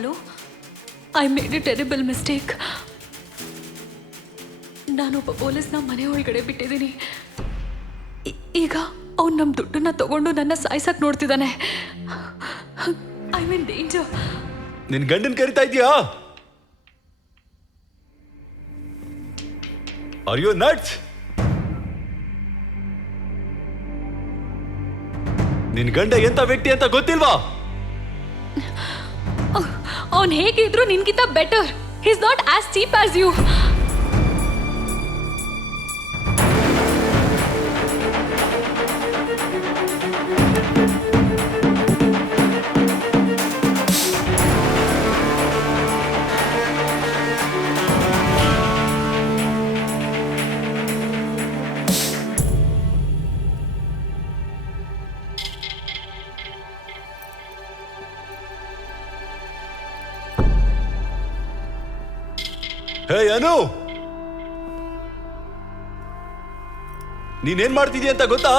Hello, I made A terrible mistake. ನಾನೊಬ್ಬ ಪೊಲೀಸ್ನ ಮನೆ ಒಳಗಡೆ ಬಿಟ್ಟಿದ್ದೀನಿ. ಈಗ ಅವ್ನು ನಮ್ಮ ದುಡ್ಡನ್ನ ತಗೊಂಡು ನನ್ನ ಸಾಯ್ಸಕ್ ನೋಡ್ತಿದ್ದಾನೆ. I mean danger. ನಿನ್ ಗಂಡನ್ ಕರಿತಾ ಇದೀಯಾ? Are you nuts? ನಿನ್ ಗಂಡ ಎಂತ ವ್ಯಕ್ತಿ ಅಂತ ಗೊತ್ತಿಲ್ವಾ? ಅವ್ನು ಹೇಗಿದ್ರು ನಿನ್ಗಿಂತ better. He is not as cheap as you. Hey Anu, ನೀನೇನ್ ಮಾಡ್ತಿದೀಯ ಅಂತ ಗೊತ್ತಾ?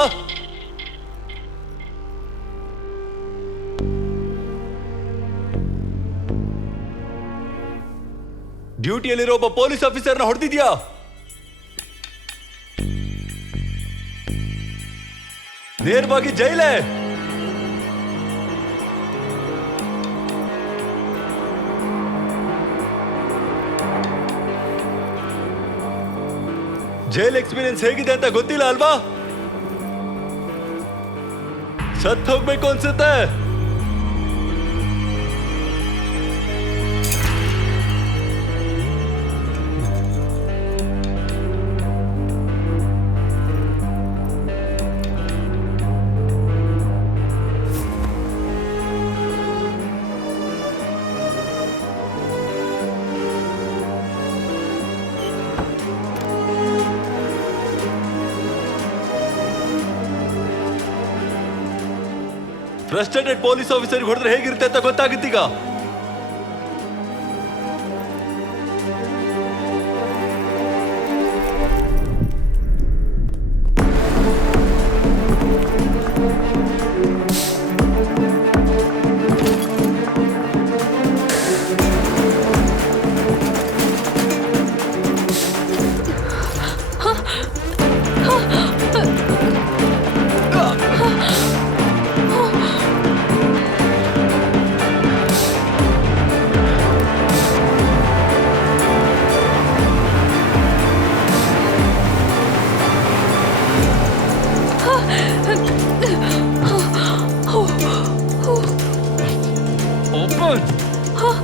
ಡ್ಯೂಟಿಯಲ್ಲಿರೋ ಒಬ್ಬ ಪೊಲೀಸ್ ಆಫೀಸರ್ನ ಹೊಡೆದಿದ್ಯಾ? ನೇರವಾಗಿ ಜೈಲೇ. ಜೈಲ್ ಎಕ್ಸ್ಪೀರಿಯನ್ಸ್ ಹೇಗಿದೆ ಅಂತ ಗೊತ್ತಿಲ್ಲ ಅಲ್ವಾ? ಸತ್ ಹೋಗ್ಬೇಕು ಅನ್ಸುತ್ತೆ. ಫ್ರಸ್ಟ್ರೇಟೆಡ್ ಪೊಲೀಸ್ ಆಫೀಸರ್ ಹೊಡೆದ್ರೆ ಹೇಗಿರುತ್ತೆ ಅಂತ ಗೊತ್ತಾಗುತ್ತೀಗ.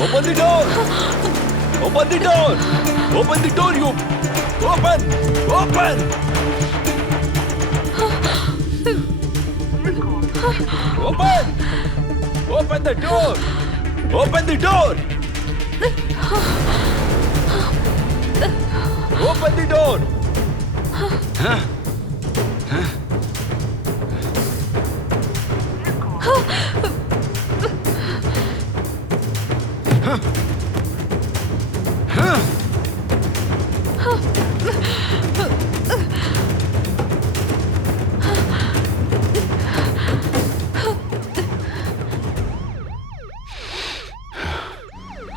Open the door! Open the door! Open the door, you! Open! Open! Open! Open the door! Open the door! Open the door! Huh? Huh?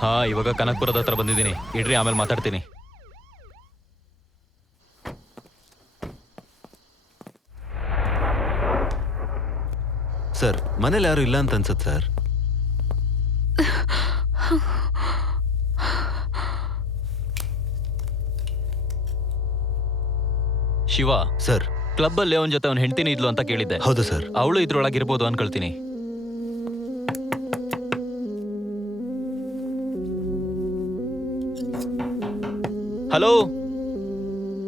ಹಾ, ಇವಾಗ ಕನಕಪುರದ ಹತ್ರ ಬಂದಿದ್ದೀನಿ. ಇಡ್ರಿ, ಆಮೇಲೆ ಮಾತಾಡ್ತೀನಿ. ಸರ್, ಮನೇಲಿ ಯಾರು ಇಲ್ಲ ಅಂತ ಅನ್ಸುತ್ತೆ ಸರ್. ಶಿವ ಸರ್, ಕ್ಲಬ್ ಅಲ್ಲಿ ಅವನ ಜೊತೆ ಅವನ ಹೆಂಡತಿನಿ ಇದ್ಲು ಅಂತ ಕೇಳಿದ್ದೆ. ಹೌದು ಸರ್. ಅವಳು ಇದ್ರೊಳಗಿರ್ಬೋದು ಅನ್ಕೊಳ್ತೀನಿ. Hello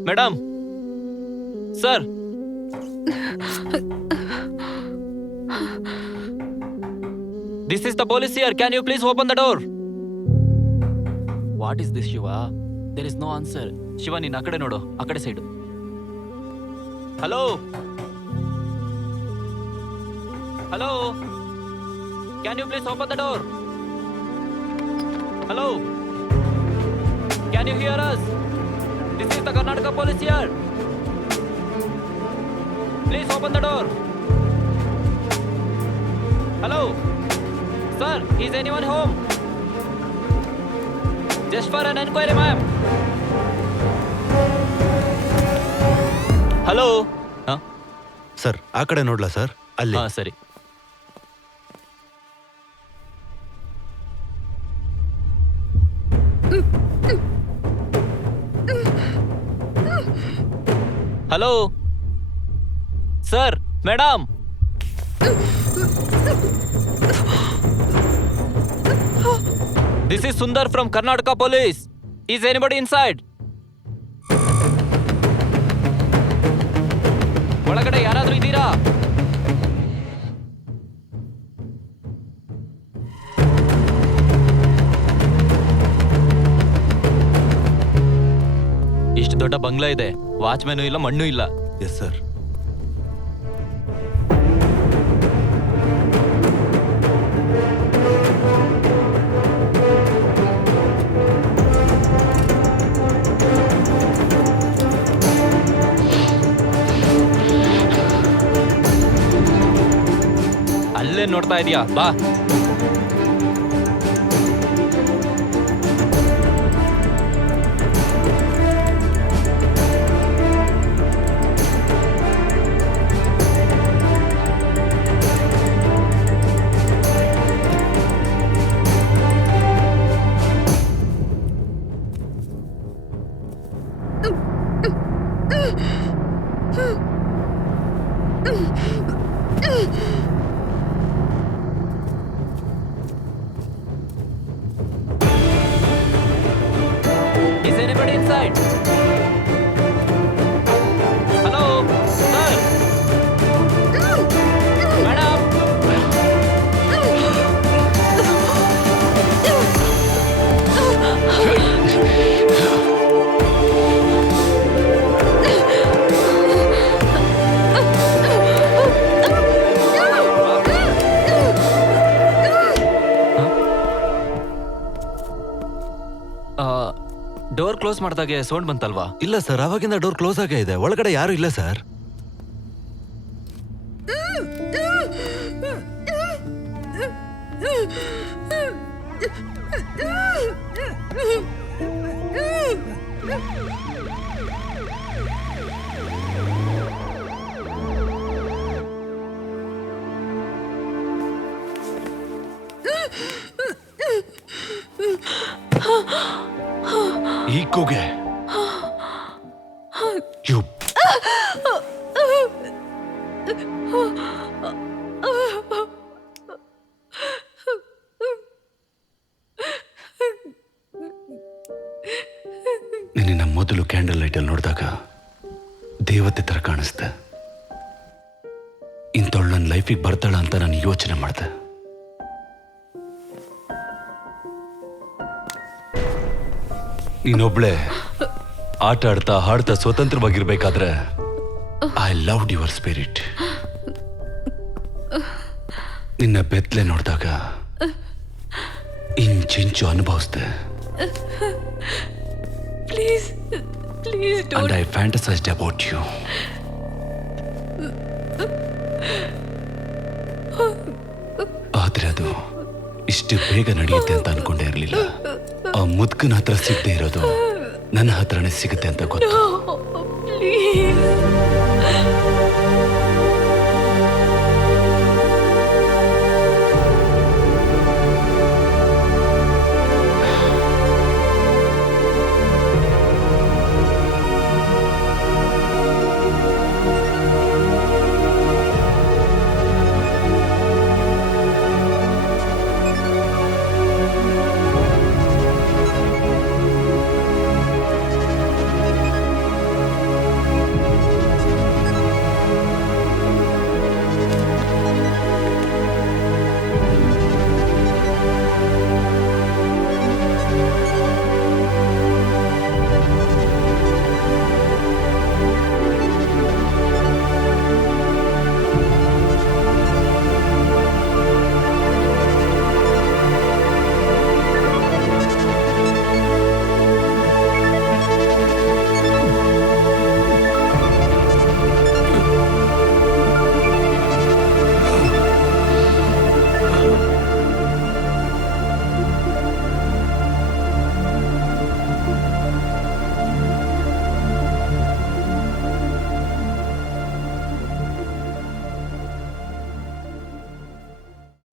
madam, sir, this is the police here. Can you please open the door? What is this Shiva? There is no answer. Shiva, ನೀನ್ ಆ ಕಡೆ ನೋಡು, ಆ ಕಡೆ side. Hello hello, can you please open the door? Hello, can you hear us? This is the Karnataka police here. Please open the door. Hello sir, is anyone home? Just for an enquiry ma'am. Hello. Sir ಆ ಕಡೆ ನೋಡ್ಲಾ sir? ಅಲ್ಲಿ. ಹಾ ಸರಿ. Hello sir, madam. This is Sundar from Karnataka Police. Is anybody inside? ಒಳಗಡೆ ಯಾರಾದ್ರೂ ಇದ್ದೀರಾ? ಇಷ್ಟು ದೊಡ್ಡ ಬಂಗ್ಲಾ ಇದೆ, ವಾಚ್ಮ್ಯಾನು ಇಲ್ಲ, ಮಣ್ಣು ಇಲ್ಲ. Yes sir. ಅಲ್ಲೇ ನೋಡ್ತಾ ಇದೀಯಾ? ಬಾ. Is anybody inside? Hello, sir. Madam. Door close ಮಾಡಿದಾಗೆ ಸೌಂಡ್ ಬಂತಲ್ವಾ? ಇಲ್ಲ ಸರ್, ಅವಾಗಿಂದ ಡೋರ್ ಕ್ಲೋಸ್ ಆಗೇ ಇದೆ. ಒಳಗಡೆ ಯಾರು ಇಲ್ಲ ಸರ್. ಈಕೋಗೆ ಯು ನಿನ್ನ ಮೊದಲು ಕ್ಯಾಂಡಲ್ ಲೈಟಲ್ಲಿ ನೋಡಿದಾಗ ದೇವತೆ ತರ ಕಾಣಿಸ್ದೆ. ಇಂಥವಳು ನನ್ನ ಲೈಫಿಗೆ ಬರ್ತಾಳ ಅಂತ ನಾನು ಯೋಚನೆ ಮಾಡಿದೆ. ನೀನೊಬ್ಳೆ ಆಟ ಆಡ್ತಾ ಹಾಡ್ತಾ ಸ್ವತಂತ್ರವಾಗಿರ್ಬೇಕಾದ್ರೆ ಐ ಲವ್ಡ್ ಯುವರ್ ಸ್ಪಿರಿಟ್. ನಿನ್ನ ಬೆತ್ತಲೆ ನೋಡಿದಾಗ ಇಂಚಿಂಚು ಅನುಭವಿಸ್ದೆ. Please please And I fantasized about you. ಆದ್ರೆ ಅದು ಇಷ್ಟು ಬೇಗ ನಡೆಯುತ್ತೆ ಅಂತ ಅನ್ಕೊಂಡೇ ಇರಲಿಲ್ಲ. ಆ ಮುದ್ಕನ ಹತ್ರ ಸಿಗದೆ ಇರೋದು ನನ್ನ ಹತ್ರನೇ ಸಿಗುತ್ತೆ ಅಂತ ಗೊತ್ತು. ಪ್ಲೀಸ್